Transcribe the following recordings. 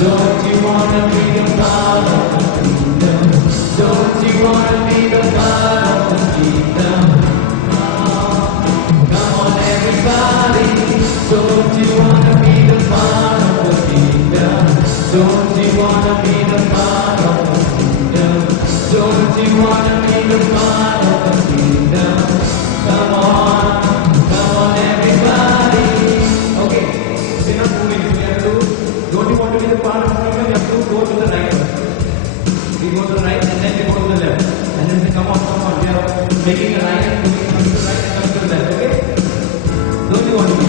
Don't Don't you wanna be the part of the kingdom? Don't you wanna be the part of the kingdom? Come on everybody. Okay, we're not moving. We have to, don't you want to be the part of the kingdom? You have to go to the right first. We go to the right and then we go to the left. And then say, come on, we are making a right and moving to the right and coming to the left, okay? Don't you want to be?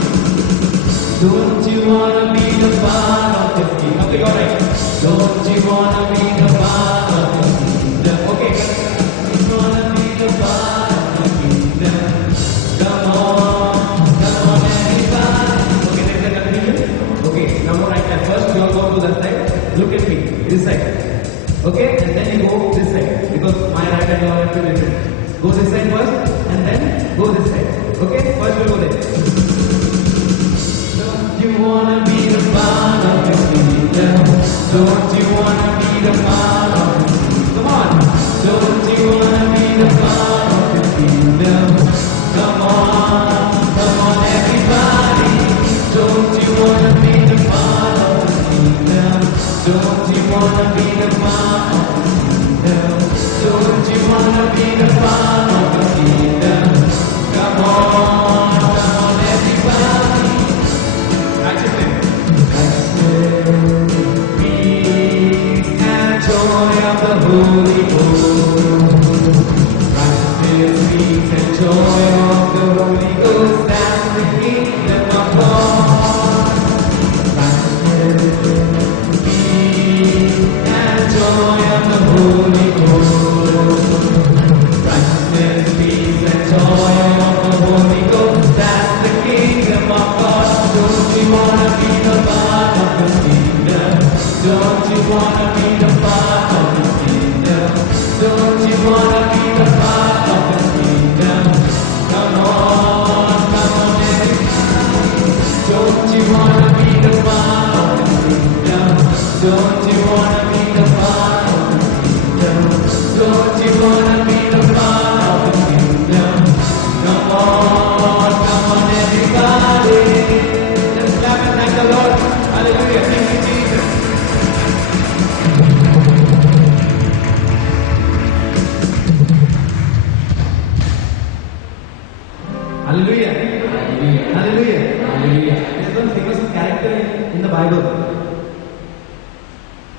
Don't you wanna be the part of the kingdom? Okay, you're right. Don't you wanna be the part of the kingdom? Okay, you wanna be the part of the kingdom? Come on everybody. Okay, let's continue. Okay, now go right side. First you all go to that side. Look at me, this side. Okay, and then you go this side. Because my right and your left is different. Go this side first, and then go this side. Okay, first we'll go there. You wanna be the part of the kingdom? Don't you wanna be the part of the kingdom? Come on! Don't you wanna be the part of the kingdom? Come on everybody! Don't you wanna be the part of the kingdom? Don't you wanna be the part of the kingdom? Don't you wanna be the part of the kingdom? Come on everybody! Peace and joy of the Holy Ghost. Righteousness, peace and joy of the Holy Ghost. That's the kingdom of God. Righteousness, peace and joy of the Holy Ghost. Righteousness, peace and joy of the Holy Ghost. That's the kingdom of God. Don't you wanna be the part of the kingdom? Don't you wanna be the part of the kingdom? Don't you wanna be the part of the kingdom? Come on everybody. Don't you wanna be the part of the kingdom? Don't you wanna be the part of the kingdom? Don't you wanna be the part of the kingdom? Come on everybody. Just clap and thank the Lord. Hallelujah. Thank you, Jesus. Hallelujah. Hallelujah. Hallelujah. Hallelujah. There's one famous character in the Bible.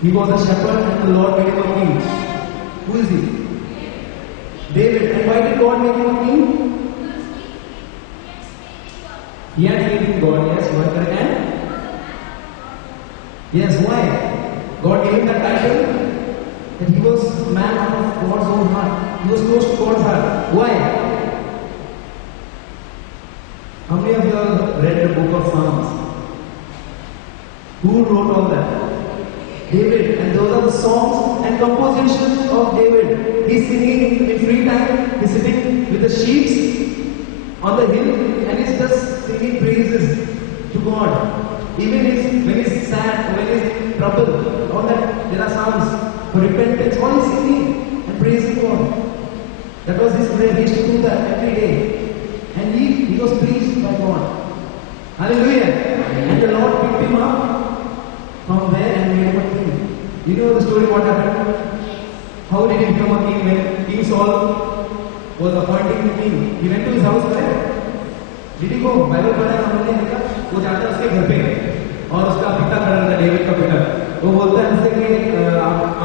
He was a shepherd and the Lord made him a king. Who is he? David. And why did God make him a king? He had faith in God. Yes, you are correct. And? Yes, why? God gave him that title that he was a man of God's own heart. He was close to God's heart. Why? How many of you have read the book of Psalms? Who wrote all that? David. And those are the songs and compositions of David. He's singing in free time. He's sitting with the sheep on the hill and he's just singing praises to God. Even when he's sad, when he's in trouble, all that there are psalms for repentance, all he's singing and praising God. That was his prayer. He used to do that every day. And he was pleased by God. Hallelujah. And the Lord picked him up from there and made him a king. You know the story what happened? How did he become a king when King Saul was appointing the king? He went to his house there. Did he go? Bible पढ़ा है हमने देखा वो जाता है उसके घर पे और उसका पिता खड़ा रहता है डेविड का पिता वो बोलता है उससे कि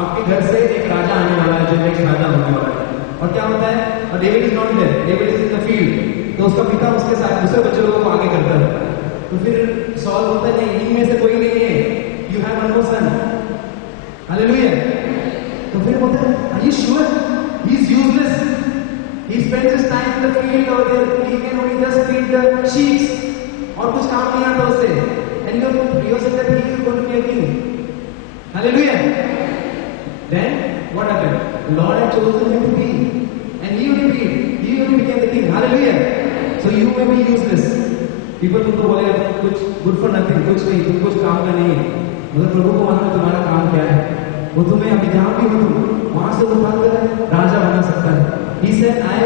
आपके घर से एक राजा आने वाला है जो नेक्स्ट राजा होने वाला है और क्या होता है और David is not there David is in the field तो उसका पिता उसके साथ दूसरे बच्चे लोगों को आगे करता है तो फिर सॉल बोलता है नहीं इनमें से कोई नहीं है you have one more son hallelujah तो फिर बोलता है are you sure he is useless He spends his time in the field or there. He can only just feed the sheep. और कुछ काम नहीं आता उससे. And you said that he is going to be a king. Hallelujah. Then what happened? The Lord had chosen him to be, and he only became the king. Hallelujah. So you may be useless. People तुमको बोलेगा कुछ good for nothing, कुछ नहीं, तुम कुछ काम का नहीं. मगर प्रभु को मालूम है तुम्हारा काम क्या है. वो तुम्हें अभी जहाँ भी हो तुम वहाँ से उठाकर राजा बना सकता है. He said, I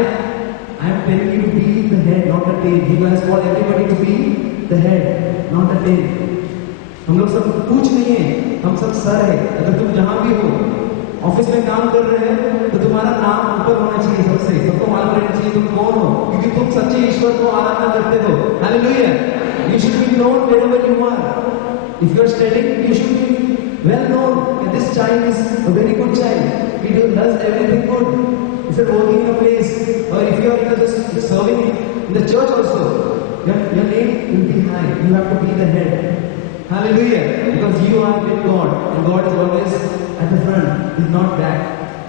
am telling you to be the head, not the tail. He has called everybody to be the head, not the tail. हम लोग सब कुछ नहीं है. हम सब सर है। अगर तुम जहां भी हो, ऑफिस में काम कर रहे हैं, तो तुम्हारा नाम ऊपर होना चाहिए सबसे, सबको मालूम रहना चाहिए तुम कौन हो, क्योंकि तुम सच्चे ईश्वर को आराधना करते हो। Hallelujah. You should be known wherever you are. If you are studying, you should be well known that this child is a very good child. He does everything good. If you are working in a place, or if you are just serving in the church also, your name will be high. You have to be the head. Hallelujah. Because you are with God, and God is always at the front. He's not back.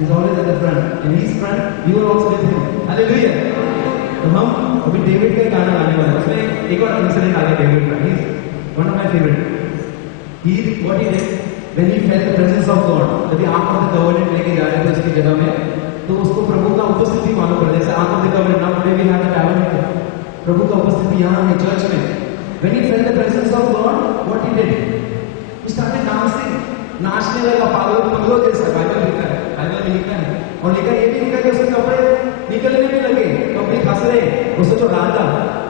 He's always at the front. And He's front, you are also with Him. Hallelujah. तो हम अभी David का गाना गाने वाले हैं। उसमें एक और इंसिडेंट आ गया डेविड का। He's one of my favorite. What he did when he felt the presence of God, जब ये आर्क ऑफ द कवनेंट लेके जा रहे थे उसकी जगह में, तो उसको प्रभु का उपस्थिति मालूम पड़, जैसे ark of the covenant now today we have the tabernacle, प्रभु का उपस्थिति यहाँ है चर्च में। When he felt the presence of God, what he did? He started dancing. नाचने लगा पागलों जैसा। बाइबल लिखा है, बाइबल में लिखा है, और लिखा ये भी लिखा है कि उसके कपड़े निकलने भी लगे, कपड़े खस रहे। उससे जो राजा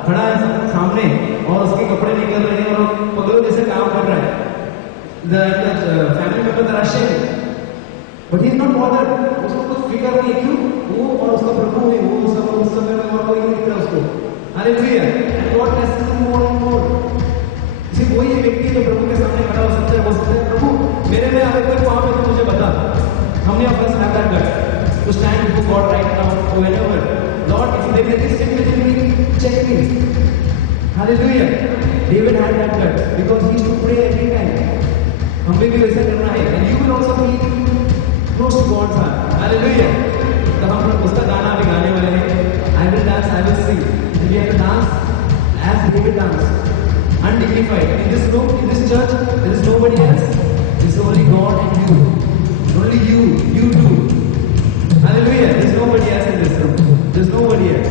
खड़ा है सामने और उसके कपड़े निकल रहे हैं और पगलों जैसे काम कर रहा है। The family members are ashamed, but he is not bothered. उसको कुछ फिक्र नहीं, क्यों? वो और उसका प्रभु है, वो उसका उस समय में और कोई नहीं दिख रहा उसको। Hallelujah. And God blesses him more and more. सिर्फ वही व्यक्ति जो प्रभु के सामने खड़ा हो सकता है, वो सकता है प्रभु मेरे में अगर कोई पाप है तो मुझे बता। हमने अपना स्नैपर कर to stand before God right now or whenever. Lord, if there is sin within me, check me. Hallelujah. David had that gut because he used to pray every time. हमें भी वैसा करना है, and you will also be close to God's heart. Hallelujah. तो हम लोग उसका गाना भी गाने वाले हैं। I will dance, I will sing. We have to dance as David danced, undignified. In this room, in this church, there is nobody else. It's only God and you. Only you. You do. Hallelujah. There's nobody else in this room. There's nobody else.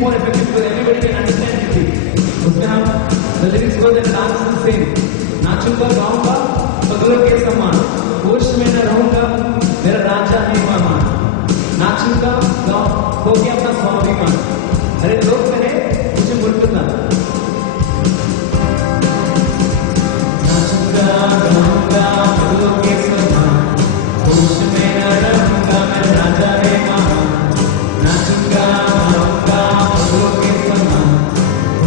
more effective because everybody can understand Hindi. उसमें हम the lyrics go and dance the same. नाचूंगा गाऊंगा पगलों के समान, होश में न रहूंगा मेरा राजा है मेहमान। नाचूंगा गाऊं हो गया अपना स्वाभिमान। अरे लोग कहे मुझे मुल्कता। नाचूंगा गाऊंगा पगलों के समान, होश में न रहूंगा मेरा राजा है मेहमान। नाचूंगा गाऊंगा पगलों के समान,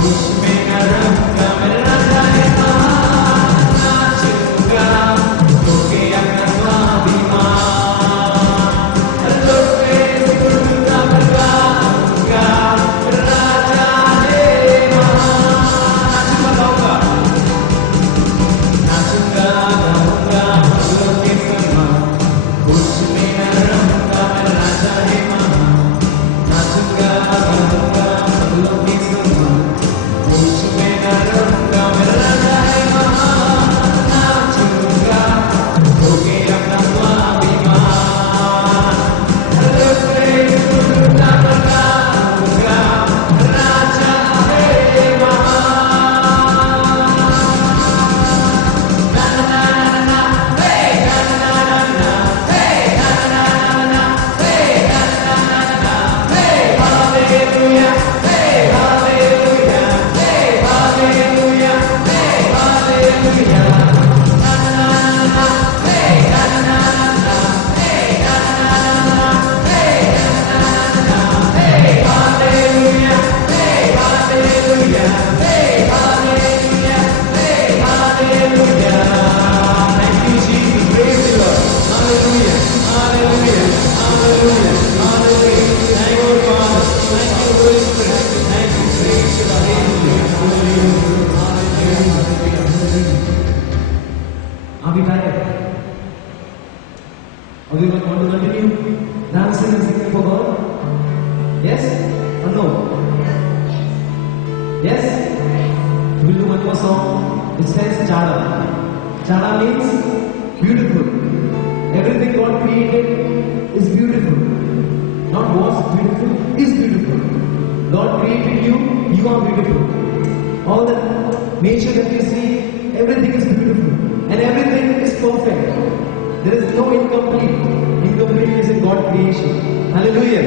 होश में न रहूंगा मेरा राजा है मेहमान। नाचूंगा हो गया अपना स्वाभिमान। लोग कहे मुल्कता गाऊंगा मेरा Yes? We'll do one more song. It says Chada. Chada means beautiful. Everything God created is beautiful. Not was beautiful, is beautiful. God created you, you are beautiful. All the nature that you see, everything is beautiful. And everything is perfect. There is no incomplete. Incomplete is in God creation. Hallelujah.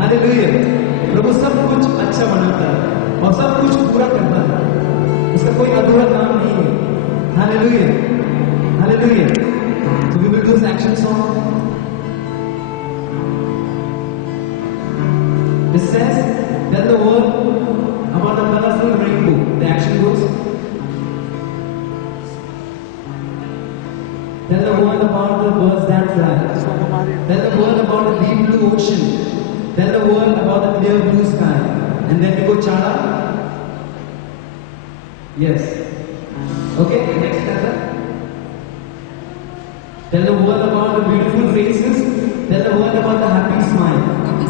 Hallelujah. प्रभु सब कुछ अच्छा बनाता है और सब कुछ पूरा करता है. इसका कोई अधूरा काम नहीं है. Hallelujah. Hallelujah. So we will do this action song. It says, tell the world about the colorful rainbow. The action goes. Tell the world about the birds that fly. Tell the world about the deep blue ocean. Tell the world about the clear blue sky. And then we go Chada. Yes. Okay, next stanza. Tell the world about the beautiful faces. Tell the world about the happy smile.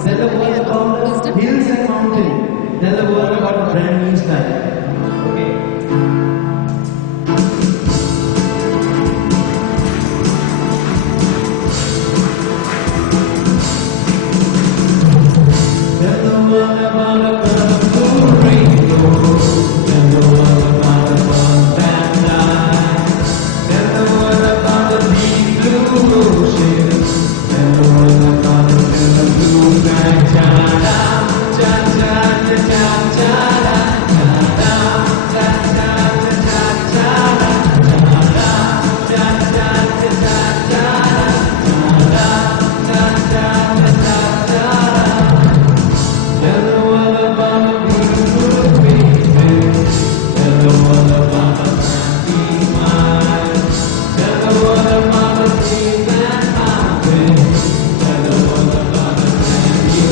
Tell the world about the hills and mountains. Tell the world about the brand new style. Okay. Tell the world about the colorful rainbow. Tell the world about the birds that fly. Tell the world about the deep blue ocean. Tell the world about the clear blue sky. Cha-da, cha-cha, cha-cha, cha-da, cha-da, cha-cha, cha-cha, cha-da, cha-da, cha-cha, cha-cha, cha-da, cha-da, cha-cha, cha-cha, cha-da. Tell the world about the beautiful faces. Tell the world about the happy smile. Tell the world about the trees and mountains. Tell the world about the brand new sky.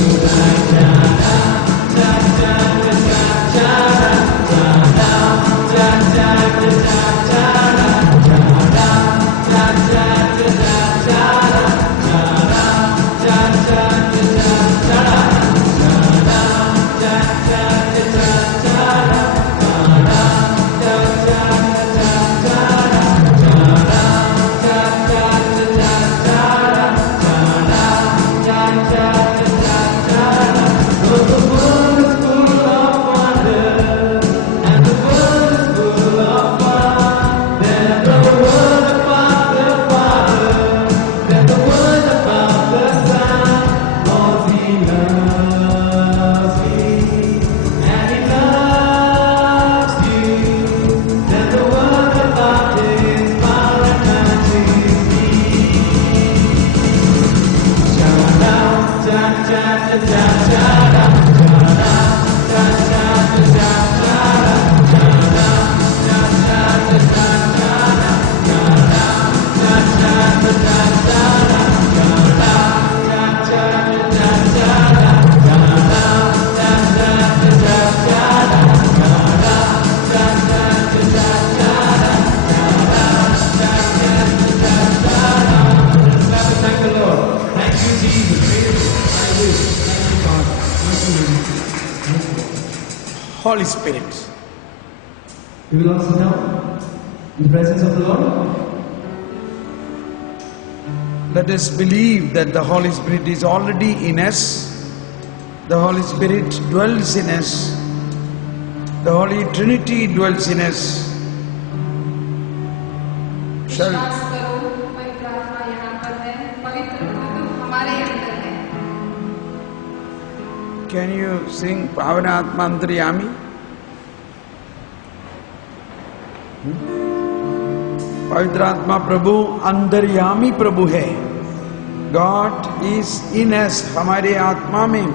Cha-da, cha-cha, cha-cha, cha-da, cha-da, cha-cha, cha-cha, cha-da, cha-da, cha-cha, cha-cha, cha-da, cha-da, cha-cha, cha-cha, cha-da. Holy Spirit. We will all sit down in the presence of the Lord. Let us believe that the Holy Spirit is already in us. The Holy Spirit dwells in us. The Holy Trinity dwells in us. Shall विश्वास करो पवित्र आत्मा यहाँ पर है, पवित्र पुत्र हमारे अंदर है. Can you sing Pavana Atma Antaryami? पवित्र आत्मा प्रभु अंतर्यामी प्रभु है. God is in us. हमारे आत्मा में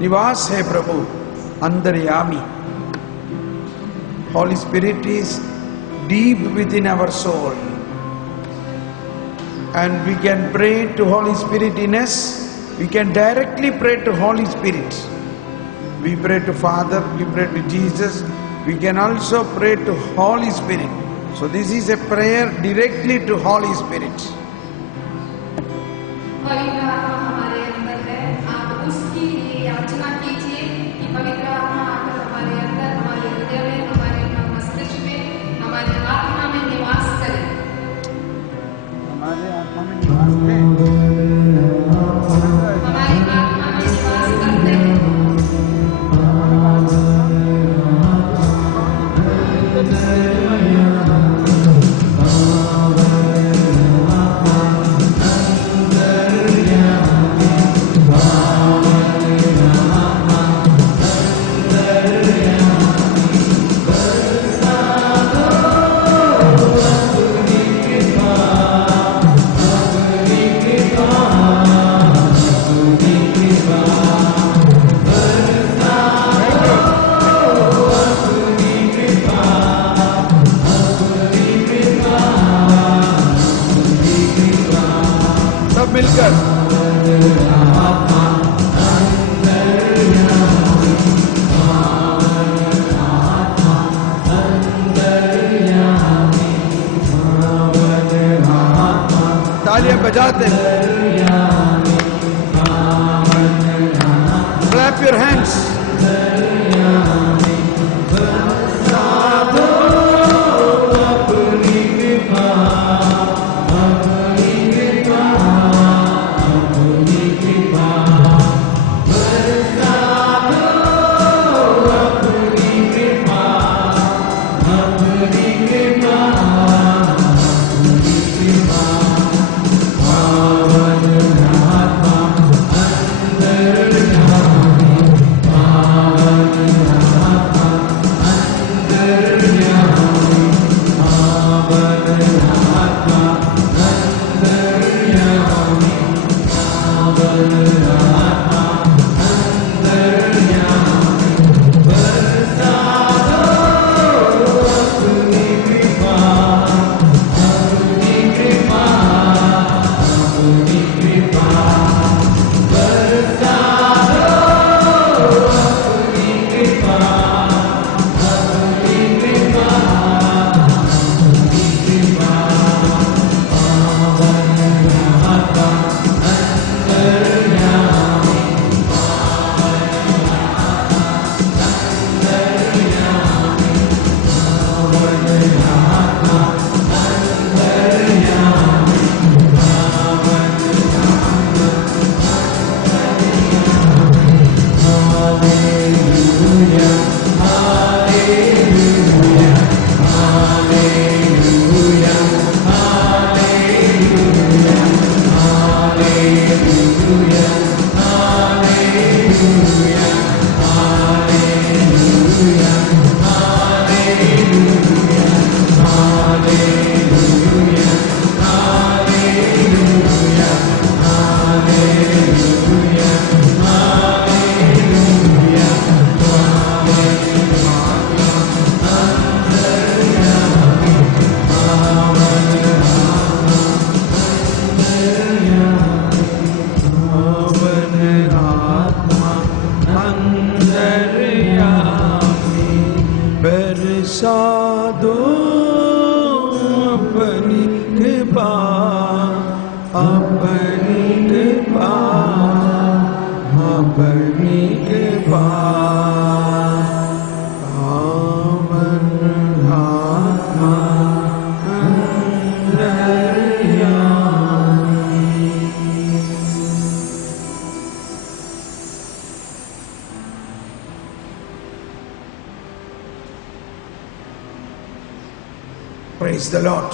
निवास है प्रभु अंतर्यामी. Holy Spirit is deep within our soul. And we can pray to Holy Spirit in us. We can directly pray to Holy Spirit. We pray to Father, we pray to Jesus. We can also pray to Holy Spirit. So this is a prayer directly to Holy Spirit. पवित्र आत्मा हमारे अंदर है, आप उसकी लिए याचना कीजिए कि पवित्र आत्मा आकर हमारे अंदर हमारी बजाते clap your hands. साधो अपनी कृपा, अपनी कृपा, अपनी कृपा। पावन आत्मा अंतर्यामी। Praise the Lord.